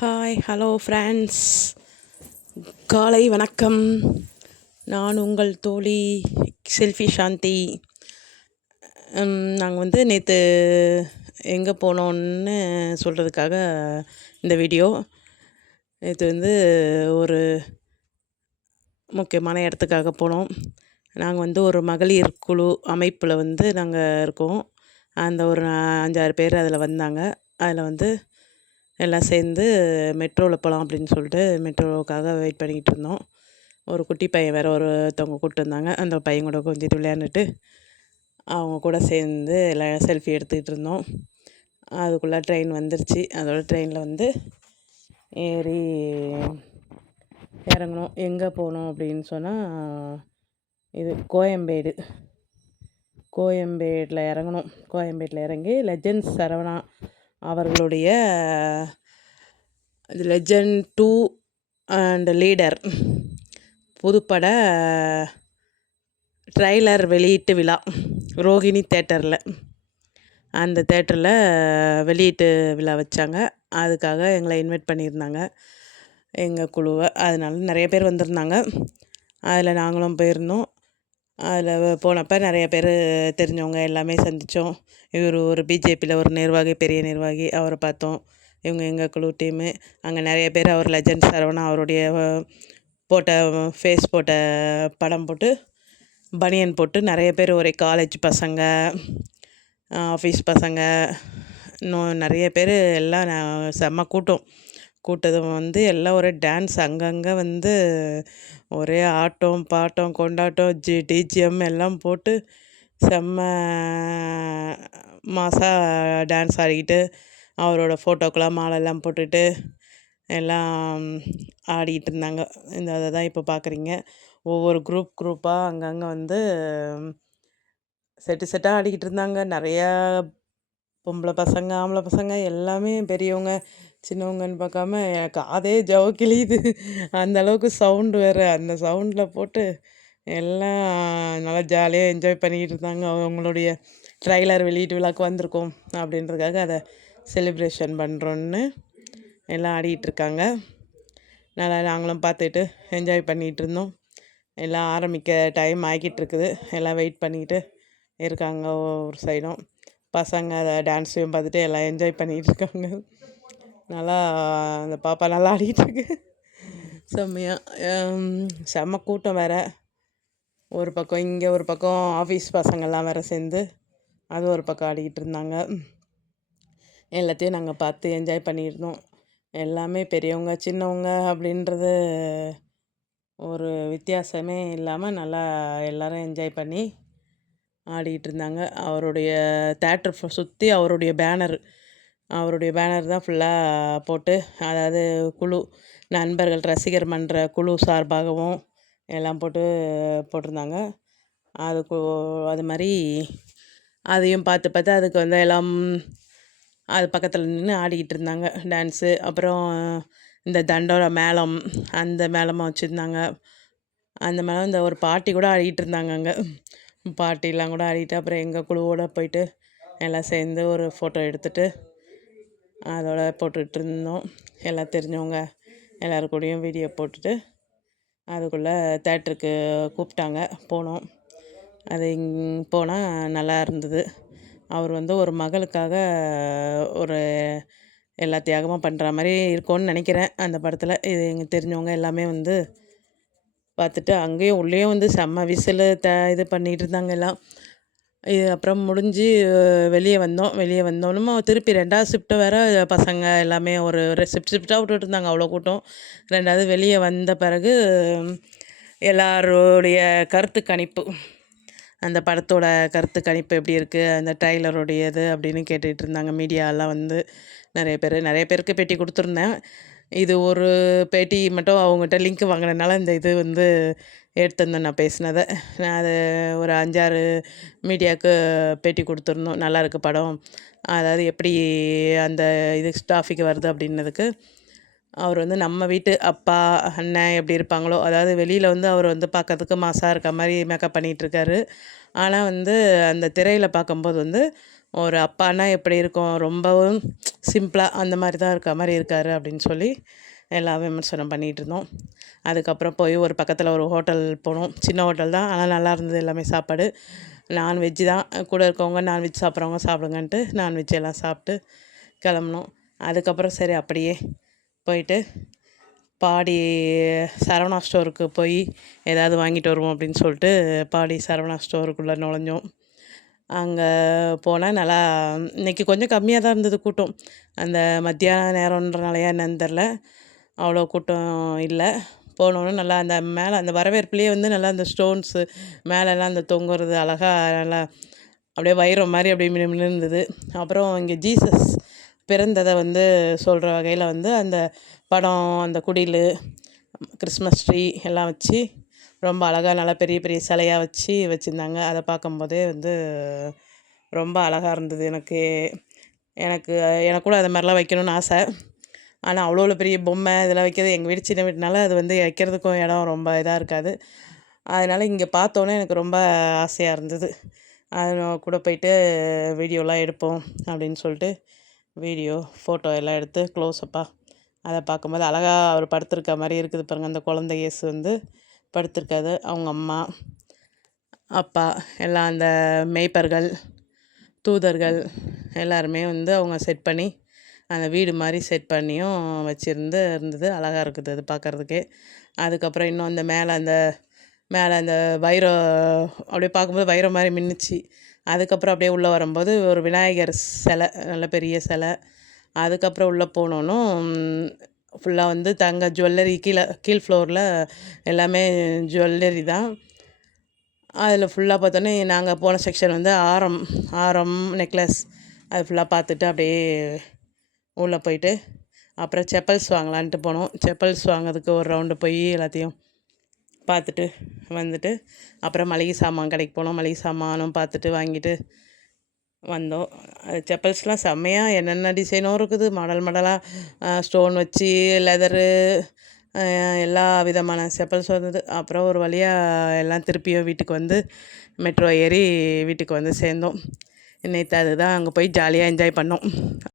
Hi hello friends காலை வணக்கம். நான் உங்கள் தோழி செல்ஃபி சாந்தி. நாங்கள் வந்து நேற்று எங்கே போனோன்னு சொல்கிறதுக்காக இந்த வீடியோ. நேற்று வந்து ஒரு முக்கியமான இடத்துக்காக போனோம். நாங்கள் வந்து ஒரு மகளிர் குழு அமைப்பில் வந்து நாங்கள் இருக்கோம். அந்த ஒரு அஞ்சாறு பேர் அதில் வந்தாங்க. அதில் வந்து எல்லாம் சேர்ந்து மெட்ரோவில் போகலாம் அப்படின்னு சொல்லிட்டு மெட்ரோவுக்காக வெயிட் பண்ணிக்கிட்டு இருந்தோம். ஒரு குட்டி பையன் வேறு ஒருத்தவங்க கூப்பிட்டு வந்தாங்க. அந்த பையன் கூட கொஞ்சம் விளையாண்டுட்டு அவங்க கூட சேர்ந்து எல்லாம் செல்ஃபி எடுத்துக்கிட்டு இருந்தோம். அதுக்குள்ளே ட்ரெயின் வந்துருச்சு. அதோட ட்ரெயினில் வந்து ஏறி இறங்கணும் எங்கே போகணும் அப்படின்னு சொன்னால் இது கோயம்பேடு. கோயம்பேட்டில் இறங்கணும் கோயம்பேட்டில் இறங்கி லெஜெண்ட்ஸ் சரவணா அவர்களுடைய லெஜண்ட் டூ அண்ட் லீடர் புதுப்பட ட்ரைலர் வெளியீட்டு விழா ரோகிணி தேட்டரில் அந்த தேட்டரில் வெளியீட்டு விழா வச்சாங்க. அதுக்காக எங்களை இன்வைட் பண்ணியிருந்தாங்க. எங்கள் குழுவை. அதனால நிறைய பேர் வந்திருந்தாங்க. அதில் நாங்களும் போயிருந்தோம். அதில் போனப்போ நிறைய பேர் தெரிஞ்சவங்க எல்லாமே சந்தித்தோம் இவர் ஒரு பிஜேபியில் ஒரு நிர்வாகி பெரிய நிர்வாகி. அவரை பார்த்தோம். இவங்க எங்கள் குழு டீமு அங்கே நிறைய பேர் அவர் லெஜண்ட் சரவணா அவருடைய போட்ட ஃபேஸ் போட்ட படம் போட்டு பனியன் போட்டு நிறைய பேர் ஒரே காலேஜ் பசங்க ஆஃபீஸ் பசங்க இன்னும் நிறைய பேர் எல்லாம் செம்ம கூட்டம். கூட்டதும் வந்து எல்லாம் ஒரே டான்ஸ் அங்கங்கே வந்து ஒரே ஆட்டம் பாட்டம் கொண்டாட்டம் ஜி டிஜிஎம் எல்லாம் போட்டு செம்ம மாசாக டான்ஸ் ஆடிக்கிட்டு அவரோட ஃபோட்டோக்கெலாம் மாலைலாம் போட்டுட்டு எல்லாம் ஆடிக்கிட்டு இருந்தாங்க. இந்த அதை தான் இப்போ பார்க்குறீங்க. ஒவ்வொரு குரூப் குரூப்பாக அங்கங்கே வந்து செட்டு செட்டாக ஆடிக்கிட்டு இருந்தாங்க. நிறையா பொம்பளை பசங்க ஆம்பளை பசங்க எல்லாமே பெரியவங்க சின்னவங்கன்னு பார்க்காம எனக்கு காதே ஜவ கிழியுது அந்த அளவுக்கு சவுண்டு வேறு. அந்த சவுண்டில் போட்டு எல்லாம் நல்லா ஜாலியாக என்ஜாய் பண்ணிக்கிட்டு இருந்தாங்க. அவங்களுடைய ட்ரைலர் வெளியீட்டு விழாக்கு வந்திருக்கோம் அப்படின்றதுக்காக அதை செலிப்ரேஷன் பண்ணுறோன்னு எல்லாம் ஆடிகிட்ருக்காங்க நல்லா நாங்களும் பார்த்துட்டு என்ஜாய் பண்ணிகிட்டு இருந்தோம். எல்லாம் ஆரம்பிக்க டைம் ஆகிக்கிட்டு இருக்குது. எல்லாம் வெயிட் பண்ணிக்கிட்டு இருக்காங்க ஒரு சைடும் பசங்க அதை டான்ஸையும் பார்த்துட்டு எல்லாம் என்ஜாய் பண்ணிகிட்டு இருக்காங்க. நல்லா அந்த பாப்பா நல்லா ஆடிக்கிட்டு செம்மையாக செம்ம கூட்டம் வேறு. ஒரு பக்கம் இங்கே ஒரு பக்கம் ஆஃபீஸ் பசங்கள்லாம் வேறு சேர்ந்து அது ஒரு பக்கம் ஆடிக்கிட்டு இருந்தாங்க. எல்லாத்தையும் நாங்கள் பார்த்து என்ஜாய் பண்ணியிருந்தோம். எல்லாமே பெரியவங்க சின்னவங்க அப்படின்றது ஒரு வித்தியாசமே இல்லாமல் நல்லா எல்லோரும் என்ஜாய் பண்ணி ஆடிக்கிட்டு இருந்தாங்க. அவருடைய தேட்டர் சுற்றி அவருடைய பேனர் அவருடைய பேனர் தான் ஃபுல்லாக போட்டு அதாவது குழு நண்பர்கள் ரசிகர் மன்ற குழு சார்பாகவும் எல்லாம் போட்டு போட்டிருந்தாங்க. அதுக்கு அது மாதிரி அதையும் பார்த்து பார்த்து அதுக்கு வந்து எல்லாம் அது பக்கத்தில் நின்று ஆடிக்கிட்டு இருந்தாங்க. டான்ஸு அப்புறம் இந்த தண்டோர மேளம் அந்த மேளமாக வச்சுருந்தாங்க. அந்த மேளம் இந்த ஒரு பாட்டி கூட ஆடிக்கிட்டு இருந்தாங்க அங்கே. பாட்டிலாம் கூட ஆடிட்டு அப்புறம் எங்கள் குழுவோடு போயிட்டு எல்லாம் சேர்ந்து ஒரு ஃபோட்டோ எடுத்துகிட்டு அதோட போட்டுக்கிட்டு இருந்தோம் எல்லாம் தெரிஞ்சவங்க எல்லோரு கூடயும் வீடியோ போட்டுட்டு அதுக்குள்ளே தேட்டருக்கு கூப்பிட்டாங்க. போனோம். அது போனால் நல்லா இருந்தது. அவர் வந்து ஒரு மகளுக்காக ஒரு எல்லா தியாகமும் பண்ணுற மாதிரி இருக்கும்னு நினைக்கிறேன். அந்த படத்தில் இது எங்கள் தெரிஞ்சவங்க எல்லாமே வந்து பார்த்துட்டு அங்கேயும் உள்ளேயும் வந்து செம்ம விசில் த இது பண்ணிகிட்டு இருந்தாங்க எல்லாம். அப்புறம் முடிஞ்சு வெளியே வந்தோம். வெளியே வந்தோன்னும் திருப்பி ரெண்டாவது ஷிஃப்ட்டு வேறு பசங்க எல்லாமே ஒரு ஒரு ஷிஃப்ட் ஷிஃப்ட்டாக விட்டுட்டு இருந்தாங்க அவ்வளோ கூட்டம். ரெண்டாவது வெளியே வந்த பிறகு எல்லாருடைய கருத்து கணிப்பு. அந்த படத்தோட கருத்து கணிப்பு எப்படி இருக்குது அந்த ட்ரைலருடையது அப்படின்னு கேட்டுகிட்டு இருந்தாங்க மீடியாலாம் வந்து நிறைய பேர் நிறைய பேருக்கு பேட்டி கொடுத்துருந்தேன். இது ஒரு பேட்டி மட்டும் அவங்ககிட்ட லிங்க் வாங்கினதுனால இந்த இது வந்து எடுத்திருந்தேன் நான் பேசினதை. நான் அது ஒரு அஞ்சாறு மீடியாவுக்கு பேட்டி கொடுத்துருந்தோம். நல்லா படம். அதாவது எப்படி அந்த இது டாஃபிக் வருது அப்படின்னதுக்கு. அவர் வந்து நம்ம வீட்டு அப்பா அண்ணன் எப்படி இருப்பாங்களோ அதாவது வெளியில் வந்து அவர் வந்து பார்க்கறதுக்கு மாசாக இருக்க மாதிரி மேக்கப் பண்ணிகிட்ருக்காரு ஆனால் வந்து அந்த திரையில் பார்க்கும்போது வந்து ஒரு அப்பான்னா எப்படி இருக்கும் ரொம்பவும் சிம்பிளாக அந்த மாதிரி தான் இருக்க மாதிரி இருக்கார் அப்படின்னு சொல்லி எல்லாம் விமர்சனம் பண்ணிகிட்டு இருந்தோம் அதுக்கப்புறம் போய் ஒரு பக்கத்தில் ஒரு ஹோட்டல் போனோம். சின்ன ஹோட்டல் தான். ஆனால் நல்லா இருந்தது எல்லாமே சாப்பாடு. நான்வெஜ்ஜு தான். கூட இருக்கவங்க நான்வெஜ் சாப்பிட்றவங்க சாப்பிடுங்கன்ட்டு நான்வெஜ் எல்லாம் சாப்பிட்டு கிளம்புனோம். அதுக்கப்புறம் சரி அப்படியே போயிட்டு பாடி சரவணா ஸ்டோருக்கு போய் ஏதாவது வாங்கிட்டு வருவோம் அப்படின்னு சொல்லிட்டு பாடி சரவணா ஸ்டோருக்குள்ளே நுழைஞ்சோம். அங்கே போனால் நல்லா இன்றைக்கி கொஞ்சம் கம்மியாக தான் இருந்தது கூட்டம். அந்த மத்தியான நேரன்றனாலயா என்னன்னு தெரில. அவ்வளோ கூட்டம் இல்லை. போனோடனே நல்லா அந்த மேலே அந்த வரவேற்புலேயே வந்து நல்லா அந்த ஸ்டோன்ஸு மேலெல்லாம் அந்த தொங்குறது அழகாக நல்லா அப்படியே வைரம் மாதிரி அப்படியே மின்னு இருந்தது. அப்புறம் இங்கே ஜீசஸ் பிறந்ததை வந்து சொல்கிற வகையில் வந்து அந்த படம் அந்த குடில் கிறிஸ்மஸ் ட்ரீ எல்லாம் வச்சு ரொம்ப அழகாக நல்லா பெரிய பெரிய சிலையாக வச்சு வச்சுருந்தாங்க. அதை பார்க்கும்போதே வந்து ரொம்ப அழகாக இருந்தது எனக்கு. எனக்கு எனக்கு கூட அது மாதிரிலாம் வைக்கணும்னு ஆசை. ஆனால் அவ்வளோ பெரிய பொம்மை இதெல்லாம் வைக்கிறது எங்கள் வீடு சின்ன வீட்டுனால அது வந்து வைக்கிறதுக்கும் இடம் ரொம்ப இதாக இருக்காது. அதனால் இங்கே பார்த்தோன்னே எனக்கு ரொம்ப ஆசையாக இருந்தது. அது கூட போயிட்டு வீடியோலாம் எடுப்போம் அப்படின்னு சொல்லிட்டு வீடியோ ஃபோட்டோ எல்லாம் எடுத்து க்ளோஸ்அப்பாக அதை பார்க்கும்போது அழகாக அவர் படுத்திருக்க மாதிரி இருக்குது பாருங்கள் அந்த குழந்தை இயேசு வந்து படுத்திருக்காது அவங்க அம்மா அப்பா எல்லாம் அந்த மேய்ப்பர்கள் தூதர்கள் எல்லாருமே வந்து அவங்க செட் பண்ணி அந்த வீடு மாதிரி செட் பண்ணியும் வச்சுருந்து இருந்தது. அழகாக இருக்குது அது பார்க்குறதுக்கே அதுக்கப்புறம் இன்னும் அந்த மேலே அந்த மேலே அந்த வைரம் அப்படியே பார்க்கும்போது வைரம் மாதிரி மின்னுச்சு. அதுக்கப்புறம் அப்படியே உள்ளே வரும்போது ஒரு விநாயகர் சிலை நல்ல பெரிய சிலை. அதுக்கப்புறம் உள்ளே போனோன்னும் ஃபுல்லாக வந்து தங்க ஜுவல்லரி கீழே கீழ் ஃப்ளோரில் எல்லாமே ஜுவல்லரி தான். அதில் ஃபுல்லாக பார்த்தோன்னே நாங்கள் போன செக்ஷன் வந்து ஆரம் ஆரம் நெக்லஸ் அது ஃபுல்லாக பார்த்துட்டு அப்படியே உள்ளே போயிட்டு அப்புறம் செப்பல்ஸ் வாங்கலான்ட்டு போனோம். செப்பல்ஸ் வாங்கிறதுக்கு ஒரு ரவுண்டு போய் எல்லாத்தையும் பார்த்துட்டு வந்துட்டு அப்புறம் மளிகை சாமான் கடைக்கு போனோம். மளிகை சாமானும் பார்த்துட்டு வாங்கிட்டு வந்தோம். அது செப்பல்ஸ்லாம் செம்மையாக என்னென்ன டிசைனும் இருக்குது. மாடல் மாடலாக ஸ்டோன் வச்சு லெதரு எல்லா விதமான செப்பல்ஸ் வந்தது. அப்புறம் ஒரு வழியாக எல்லாம் திருப்பியும் வீட்டுக்கு வந்து மெட்ரோ ஏறி வீட்டுக்கு வந்து சேர்ந்தோம். நேற்று அதுதான் அங்கே போய் ஜாலியாக என்ஜாய் பண்ணோம்.